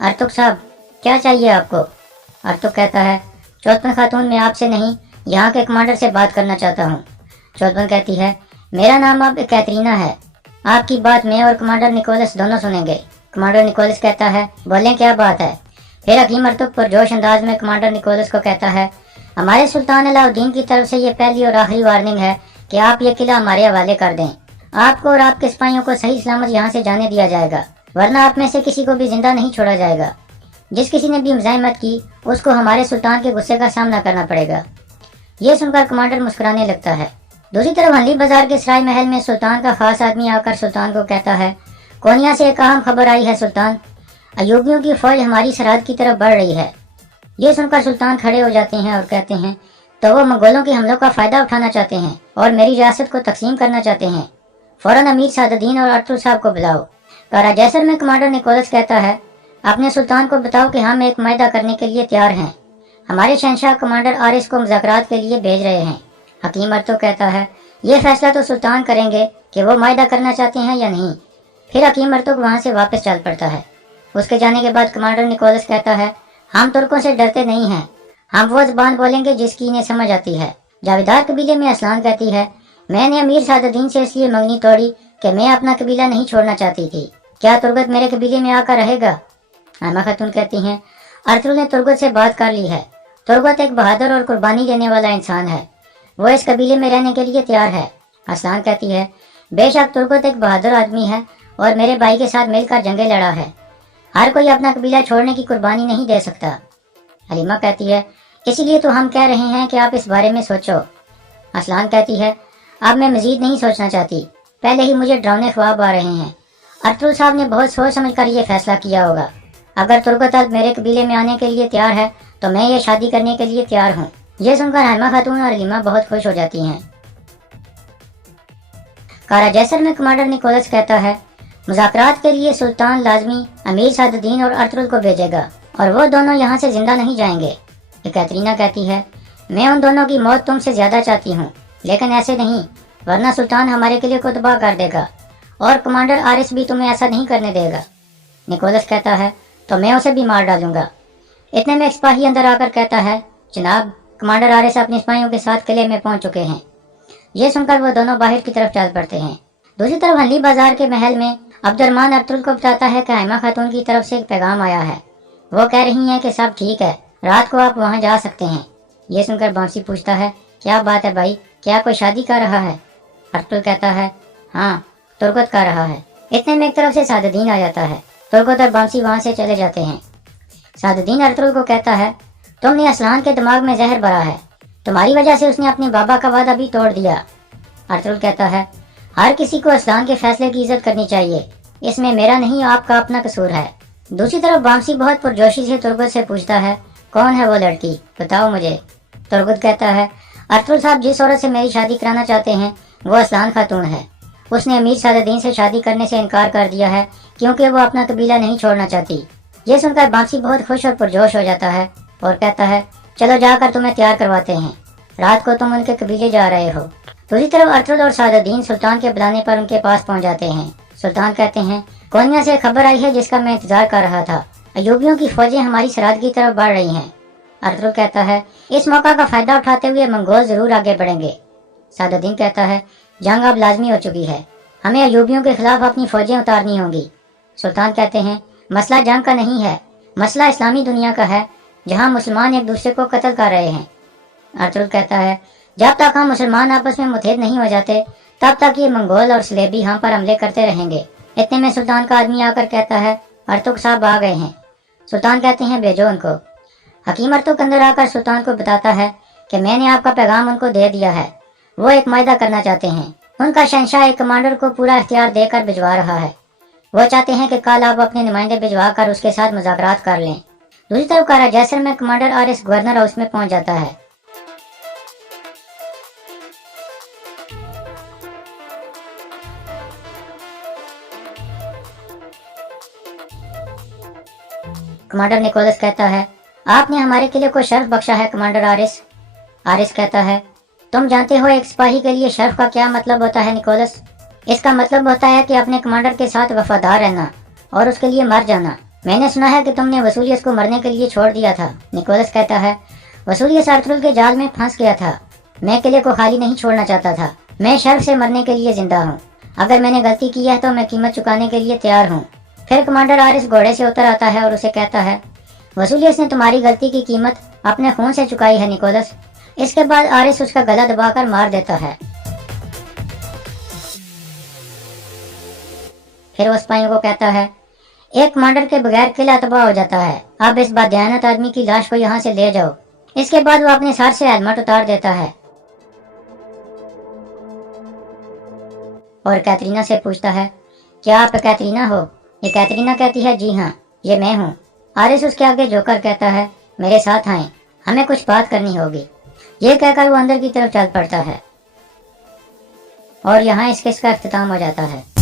ارتک صاحب کیا چاہیے آپ کو؟ ارتک کہتا ہے چودپن خاتون میں آپ سے نہیں یہاں کے کمانڈر سے بات کرنا چاہتا ہوں۔ چودپن کہتی ہے میرا نام اب کیترینا ہے، آپ کی بات میں اور کمانڈر نکولس دونوں سنیں گے۔ کمانڈر نکولس کہتا ہے بولیں کیا بات ہے؟ پھر حکیم ارتک پرجوش انداز میں کمانڈر نکولس کو کہتا ہے ہمارے سلطان علاء الدین کی طرف سے یہ پہلی اور آخری وارننگ ہے کہ آپ یہ قلعہ ہمارے حوالے کر دیں۔ آپ کو اور آپ کے سپاہیوں کو صحیح سلامت یہاں سے جانے دیا جائے گا، ورنہ آپ میں سے کسی کو بھی زندہ نہیں چھوڑا جائے گا۔ جس کسی نے بھی مزاحمت کی اس کو ہمارے سلطان کے غصے کا سامنا کرنا پڑے گا۔ یہ سن کر کمانڈر مسکرانے لگتا ہے۔ دوسری طرف ہنلی بازار کے سرائے محل میں سلطان کا خاص آدمی آ کر سلطان کو کہتا ہے کونیا سے ایک اہم خبر آئی ہے سلطان، ایوبیوں کی فوج ہماری سرحد کی طرف بڑھ رہی ہے۔ یہ سن کر سلطان کھڑے ہو جاتے ہیں اور کہتے ہیں تو وہ منگولوں کے حملوں کا فائدہ اٹھانا چاہتے ہیں اور میری ریاست کو تقسیم کرنا چاہتے ہیں، فوراً امیر سعد الدین اور ارطغرل صاحب کو بلاؤ۔ کارا جیسر میں کمانڈر نکولس کہتا ہے اپنے سلطان کو بتاؤ کہ ہم ایک معاہدہ کرنے کے لیے تیار ہیں، ہمارے شہنشاہ کمانڈر آرس کو مذاکرات کے لیے بھیج رہے ہیں۔ حکیم ارطغرل کہتا ہے یہ فیصلہ تو سلطان کریں گے کہ وہ معاہدہ کرنا چاہتے ہیں یا نہیں۔ پھر حکیم ارطغرل وہاں سے واپس چل پڑتا ہے۔ اس کے جانے کے بعد کمانڈر نکولس کہتا ہے ہم ترکوں سے ڈرتے نہیں ہیں، ہم وہ زبان بولیں گے جس کی انہیں سمجھ آتی ہے۔ جاویدار قبیلے میں اسلان کہتی ہے میں نے امیر سعد الدین سے اس لیے منگنی توڑی کہ میں اپنا قبیلہ نہیں چھوڑنا چاہتی تھی، کیا ترگت میرے قبیلے میں آ کر رہے گا؟ ایما خاتون کہتی ہیں ارطغرل نے ترگت سے بات کر لی ہے، ترگت ایک بہادر اور قربانی دینے والا انسان ہے، وہ اس قبیلے میں رہنے کے لیے تیار ہے۔ اسلان کہتی ہے بے شک ترگت ایک بہادر آدمی ہے اور میرے بھائی کے ساتھ مل کر جنگیں لڑا ہے، ہر کوئی اپنا قبیلہ چھوڑنے کی قربانی نہیں دے سکتا۔ حلیمہ کہتی ہے اسی لیے تو ہم کہہ رہے ہیں کہ آپ اس بارے میں سوچو۔ اسلان کہتی ہے اب میں مزید نہیں سوچنا چاہتی، پہلے ہی مجھے ڈراؤنے خواب آ رہے ہیں۔ ارطغرل صاحب نے بہت سوچ سمجھ کر یہ فیصلہ کیا ہوگا، اگر ترگت اب میرے قبیلے میں آنے کے لیے تیار ہے تو میں یہ شادی کرنے کے لیے تیار ہوں۔ یہ سن کر حلیمہ خاتون اور حلیمہ بہت خوش ہو جاتی ہیں۔ کارا جیسر میں کمانڈر نکولس کہتا ہے مذاکرات کے لیے سلطان لازمی امیر سعد الدین اور ارطغرل کو بھیجے گا اور وہ دونوں یہاں سے زندہ نہیں جائیں گے۔ کیترینا کہتی ہے میں ان دونوں کی موت تم سے زیادہ چاہتی ہوں، لیکن ایسے نہیں، ورنہ سلطان ہمارے قلعے کو تباہ کر دے گا اور کمانڈر آرس بھی تمہیں ایسا نہیں کرنے دے گا۔ نکولس کہتا ہے تو میں اسے بھی مار ڈالوں گا۔ اتنے میں ایک سپاہی اندر آ کر کہتا ہے جناب کمانڈر آرس اپنے سپاہیوں کے ساتھ قلعے میں پہنچ چکے ہیں۔ یہ سن کر وہ دونوں باہر کی طرف چل پڑتے ہیں۔ دوسری طرف ہنلی بازار کے محل میں عبد الرحمن ارطغرل کو بتاتا ہے کہ ایما خاتون کی طرف سے ایک پیغام آیا ہے، وہ کہہ رہی ہیں کہ سب ٹھیک ہے، رات کو آپ وہاں جا سکتے ہیں۔ یہ سن کر بانسی پوچھتا ہے کیا بات ہے بھائی، کیا کوئی شادی کر رہا ہے؟ ارطغرل کہتا ہے ہاں ترگت کر رہا ہے۔ اتنے میں ایک طرف سے سعد الدین آ جاتا ہے، ترگت اور بانسی وہاں سے چلے جاتے ہیں۔ سعد الدین ارطغرل کو کہتا ہے تم نے اسلان کے دماغ میں زہر بھرا ہے، تمہاری وجہ سے اس نے اپنے بابا کا وعدہ بھی توڑ دیا۔ ارطغرل کہتا ہے ہر کسی کو اسلان کے فیصلے کی عزت کرنی چاہیے، اس میں میرا نہیں آپ کا اپنا قصور ہے۔ دوسری طرف بامسی بہت پرجوشی سے ترگت سے پوچھتا ہے کون ہے وہ لڑکی، بتاؤ مجھے۔ ترگت کہتا ہے ارطغرل صاحب جس عورت سے میری شادی کرانا چاہتے ہیں وہ اسلان خاتون ہے، اس نے امیر سعد الدین سے شادی کرنے سے انکار کر دیا ہے کیونکہ وہ اپنا قبیلہ نہیں چھوڑنا چاہتی۔ یہ سن کر بامسی بہت خوش اور پرجوش ہو جاتا ہے اور کہتا ہے چلو جا کر تمہیں تیار کرواتے ہیں، رات کو تم ان کے قبیلے جا رہے ہو۔ دوسری طرف ارطغرل اور سعد الدین سلطان کے بلانے پر ان کے پاس پہنچ جاتے ہیں۔ سلطان کہتے ہیں کونیا سے خبر آئی ہے جس کا میں انتظار کر رہا تھا، ایوبیوں کی فوجیں ہماری سرحد کی طرف بڑھ رہی ہیں۔ ارطغرل کہتا ہے اس موقع کا فائدہ اٹھاتے ہوئے منگول ضرور آگے بڑھیں گے۔ سعد الدین کہتا ہے جنگ اب لازمی ہو چکی ہے، ہمیں ایوبیوں کے خلاف اپنی فوجیں اتارنی ہوں گی۔ سلطان کہتے ہیں مسئلہ جنگ کا نہیں ہے، مسئلہ اسلامی دنیا کا ہے جہاں مسلمان ایک دوسرے کو قتل کر رہے ہیں۔ ارطغرل کہتا ہے جب تک ہم مسلمان آپس میں متحد نہیں ہو جاتے تب تک یہ منگول اور سلیبی ہم پر حملے کرتے رہیں گے۔ اتنے میں سلطان کا آدمی آ کر کہتا ہے ارطغرل صاحب آ گئے ہیں۔ سلطان کہتے ہیں بھیجو ان کو۔ حکیم ارطغرل اندر آ کر سلطان کو بتاتا ہے کہ میں نے آپ کا پیغام ان کو دے دیا ہے، وہ ایک معاہدہ کرنا چاہتے ہیں، ان کا شہنشاہ ایک کمانڈر کو پورا اختیار دے کر بھجوا رہا ہے، وہ چاہتے ہیں کہ کل آپ اپنے نمائندے بھجوا کر اس کے ساتھ مذاکرات کر لیں۔ دوسری طرف کارا جیسر میں کمانڈر آرس گورنر ہاؤس میں پہنچ جاتا ہے۔ کمانڈر نکولس کہتا ہے آپ نے ہمارے قلعے کو شرف بخشا ہے کمانڈر آرس۔ آرس کہتا ہے تم جانتے ہو ایک سپاہی کے لیے شرف کا کیا مطلب ہوتا ہے نکولس؟ اس کا مطلب ہوتا ہے کہ اپنے کمانڈر کے ساتھ وفادار رہنا اور اس کے لیے مر جانا۔ میں نے سنا ہے کہ تم نے وسولیس کو مرنے کے لیے چھوڑ دیا تھا۔ نکولس کہتا ہے وسولیس آرتھرل کے جال میں پھنس گیا تھا۔ میں قلعے کو خالی نہیں چھوڑنا چاہتا تھا۔ میں شرف سے مرنے کے لیے زندہ ہوں۔ اگر میں نے غلطی کی ہے تو میں قیمت چکانے کے لیے تیار ہوں۔ پھر کمانڈر آرس گھوڑے سے اتر آتا ہے اور اسے کہتا ہے وسولیس نے تمہاری غلطی کی قیمت اپنے خون سے چکائی ہے نکولس۔ اس کے بعد آرس اس کا گلا دبا کر مار دیتا ہے۔ پھر وہ سپاہیوں کو کہتا ہے ایک کمانڈر کے بغیر قلعہ تباہ ہو جاتا ہے۔ اب اس بددیانت آدمی کی لاش کو یہاں سے لے جاؤ۔ اس کے بعد وہ اپنے سر سے ہیلمٹ اتار دیتا ہے اور کیترینا سے پوچھتا ہے کیا آپ کیترینا ہو؟ یہ کیترینا کہتی ہے جی ہاں یہ میں ہوں۔ آرس اس کے آگے جھک کر کہتا ہے میرے ساتھ آئیں، ہمیں کچھ بات کرنی ہوگی۔ یہ کہہ کر وہ اندر کی طرف چل پڑتا ہے اور یہاں اس قصے کا اختتام ہو جاتا ہے۔